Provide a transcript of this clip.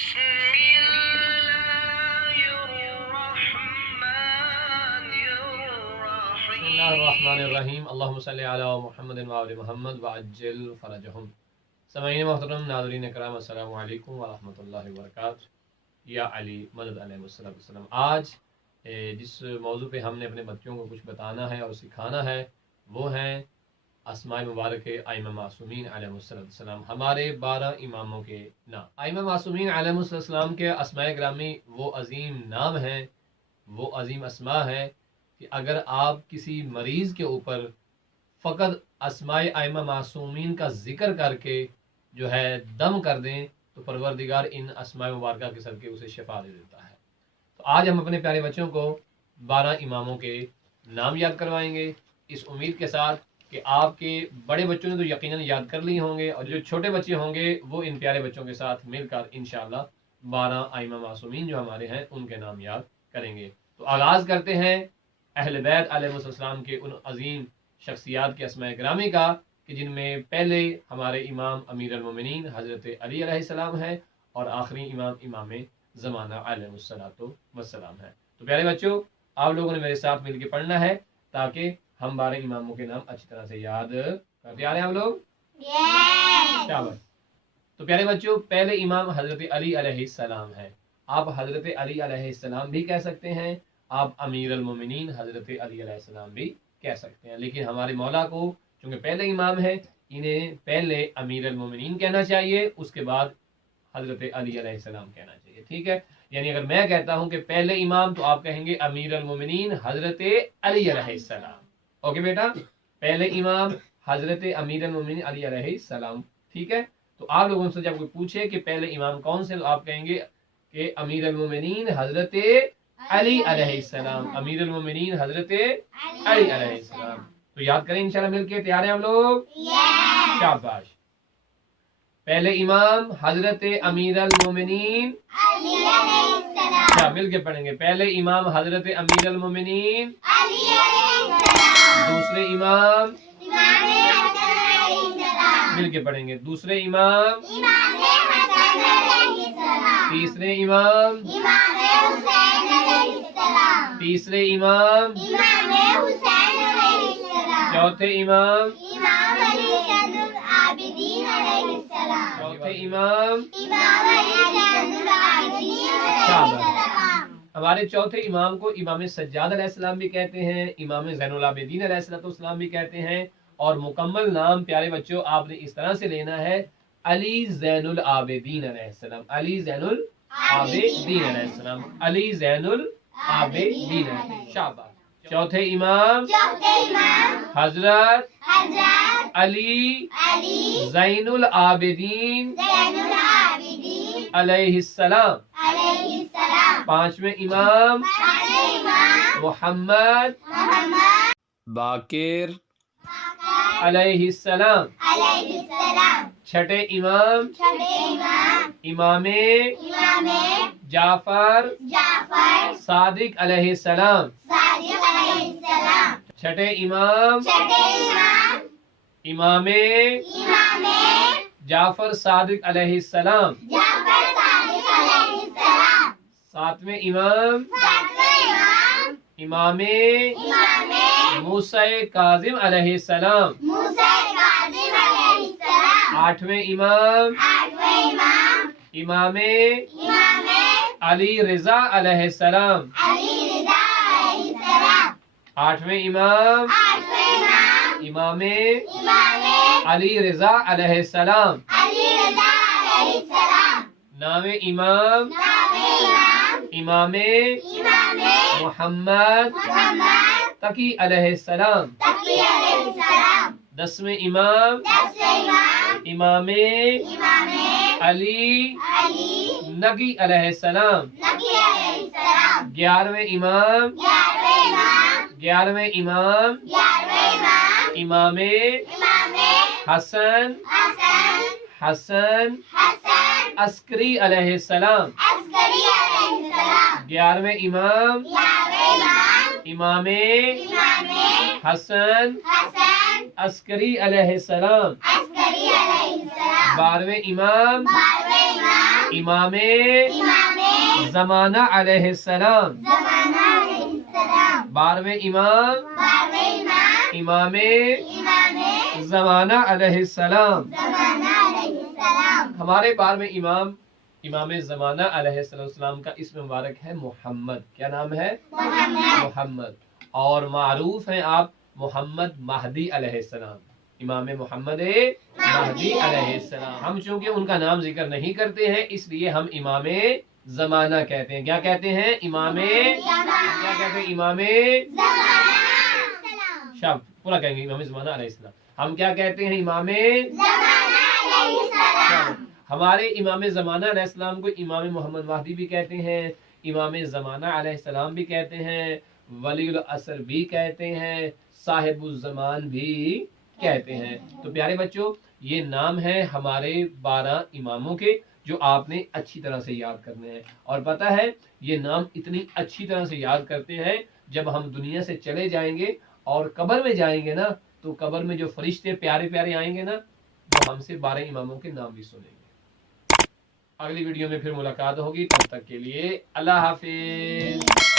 बिस्मिल्लाहिर्रहमानिर्रहीम अल्लाहुम्मा सल्लि अला मुहम्मद व आलि मुहम्मद वअज्जिल फरजहुम। समाईन मोहतरम नाज़रीन इकराम, अस्सलामु अलैकुम व रहमतुल्लाहि व बरकातुहू। या अली मदद अलैहिस्सलाम। आज जिस मौजू पे हमने अपने बच्चों को कुछ बताना है और सिखाना है वो हैं अस्माए मुबारक आइमा मासूमीन अलैहिस्सलाम, हमारे 12 इमामों के नाम। आइमा मासूमीन अलैहिस्सलाम के अस्माए ग्रामी वो अजीम नाम हैं, वो अजीम अस्मा है कि अगर आप किसी मरीज़ के ऊपर फ़कत अस्माए आइमा मासूमीन का ज़िक्र करके जो है दम कर दें तो परवरदिगार इन अस्माए मुबारक के सदक़े उसे शिफा दे देता है। तो आज हम अपने प्यारे बच्चों को 12 इमामों के नाम याद करवाएंगे, इस उम्मीद के साथ कि आपके बड़े बच्चों ने तो यकीनन याद कर लिए होंगे और जो छोटे बच्चे होंगे वो इन प्यारे बच्चों के साथ मिलकर इंशाअल्लाह 12 आइमा मासूमीन जो हमारे हैं उनके नाम याद करेंगे। तो आगाज़ करते हैं अहले बैत अलैहिस्सलाम के उन अजीम शख्सियात के अस्माए ग्रामी का कि जिनमें पहले हमारे इमाम अमीर अल मोमिनीन हज़रत अली अलैहिस्सलाम है और आखिरी इमाम इमाम ज़माना अलैहिस्सलातु वस्सलाम है। तो प्यारे बच्चों, आप लोगों ने मेरे साथ मिलकर पढ़ना है ताकि हम 12 इमामों के नाम अच्छी तरह से याद कर। तैयार हैं हम लोग? शाबाश। तो प्यारे बच्चों, पहले इमाम हज़रत अली अलैहिस्सलाम है। आप हज़रत अली अलैहिस्सलाम भी कह सकते हैं, आप अमीर अल मोमिनीन हज़रत अली अलैहिस्सलाम भी कह सकते हैं, लेकिन हमारे मौला को चूँकि पहले इमाम है इन्हें पहले अमीर अल मोमिनीन कहना चाहिए, उसके बाद हज़रत अली अलैहिस्सलाम कहना चाहिए। ठीक है, यानी अगर मैं कहता हूं कि पहले इमाम तो आप कहेंगे अमीर अल मोमिनीन हज़रत अली अलैहिस्सलाम। ओके बेटा, पहले इमाम हज़रत अमीर अल मोमिनीन अली अलैहिस्सलाम। ठीक है, तो आप लोगों से जब कोई पूछे कि पहले इमाम कौन से तो आप कहेंगे कि अमीर अल मोमिनीन हज़रत अली अलैहिस्सलाम, अमीर अल मोमिनीन हज़रत अली अलैहिस्सलाम। तो याद करें इंशाल्लाह मिलके। तैयार हैं हम लोग? शाबाश। पहले इमाम हज़रत अमीर अल मोमिनीन अली अलैहिस्सलाम। अच्छा, मिलके पढ़ेंगे। पहले इमाम हज़रत अमीर अल मोमिनीन अली अलैहिस्सलाम। दूसरे इमाम इमाम हसन अलैहिस्सलाम। मिलके पढ़ेंगे। दूसरे इमाम इमाम हसन अलैहिस्सलाम। तीसरे इमाम इमाम हुसैन अलैहिस्सलाम। तीसरे इमाम इमाम हुसैन अलैहिस्सलाम। चौथे इमाम इमाम अली ज़ैनुल आबिदीन अलैहिस्सलाम। चौथे इमाम इमाम अली ज़ैनुल आबिदीन अलैहिस्सलाम। हमारे चौथे इमाम को इमाम सज्जाद अलैहिस्सलाम भी कहते हैं, इमाम ज़ैनुल आबिदीन अलैहिस्सलाम भी कहते हैं, और मुकम्मल नाम प्यारे बच्चों आपने इस तरह से लेना है अली ज़ैनुल आबिदीन अलैहिस्सलाम। अली ज़ैनुल आबिदीन अलैहिस्सलाम। अली ज़ैनुल आबिदीन। शाबाश। चौथे इमाम हजरत अली ज़ैनुल आबिदीन अलैहिस्सलाम। पांचवें इमाम मोहम्मद बाकिर अलैहिस्सलाम। छठे इमाम इमामे जाफर सादिक अलैहिस्सलाम। छठे इमाम इमामे जाफर सादिक अलैहिस्सलाम। सातवें इमाम इमामे मूसा काज़िम अलैहिस्सलाम। आठवें इमाम इमामे अली रिज़ा अलैहिस्सलाम। आठवें इमाम इमामे अली रिज़ा अलैहिस्सलाम। नौवें इमाम इमामे मोहम्मद तकी अलैहिस्सलाम। दसवें इमाम इमामे अली नकी अलैहिस्सलाम। 11वें इमाम इमामे हसन अस्करी अलैहिस्सलाम। 11वें इमाम इमामे हसन अस्करी अलैहिस्सलाम। 12वें इमाम इमाम ज़माना अलैहिस्सलाम। 12वें इमाम इमाम ज़माना अलैहिस्सलाम। हमारे 12वें इमाम इमाम ज़माना अलैहिस्सलाम का इस्म मुबारक है मोहम्मद। क्या नाम है? मोहम्मद। और मारूफ हैं आप मोहम्मद महदी अलैहिस्सलाम। इमाम मोहम्मद महदी अलैहिस्सलाम। हम चूंकि उनका नाम जिक्र नहीं करते हैं इसलिए हम इमाम ज़माना कहते हैं। क्या कहते हैं? क्या कहते हैं? इमाम शब्द पूरा कहेंगे इमाम ज़माना अलैहिस्सलाम। हम क्या कहते हैं? इमाम हमारे इमाम ज़माना अलैहिस्सलाम को इमाम मोहम्मद महदी भी कहते हैं, इमाम ज़माना अलैहिस्सलाम भी कहते हैं, वलीउल असर भी कहते हैं, साहिबुज़ ज़मान भी कहते हैं। तो प्यारे बच्चों, ये नाम है हमारे 12 इमामों के जो आपने अच्छी तरह से याद करने हैं। और पता है ये नाम इतनी अच्छी तरह से याद करते हैं, जब हम दुनिया से चले जाएंगे और कब्र में जाएंगे ना, तो कब्र में जो फरिश्ते प्यारे प्यारे आएंगे ना, वो हमसे 12 इमामों के नाम भी सुनेंगे। अगली वीडियो में फिर मुलाकात होगी, तब तक के लिए अल्लाह हाफिज।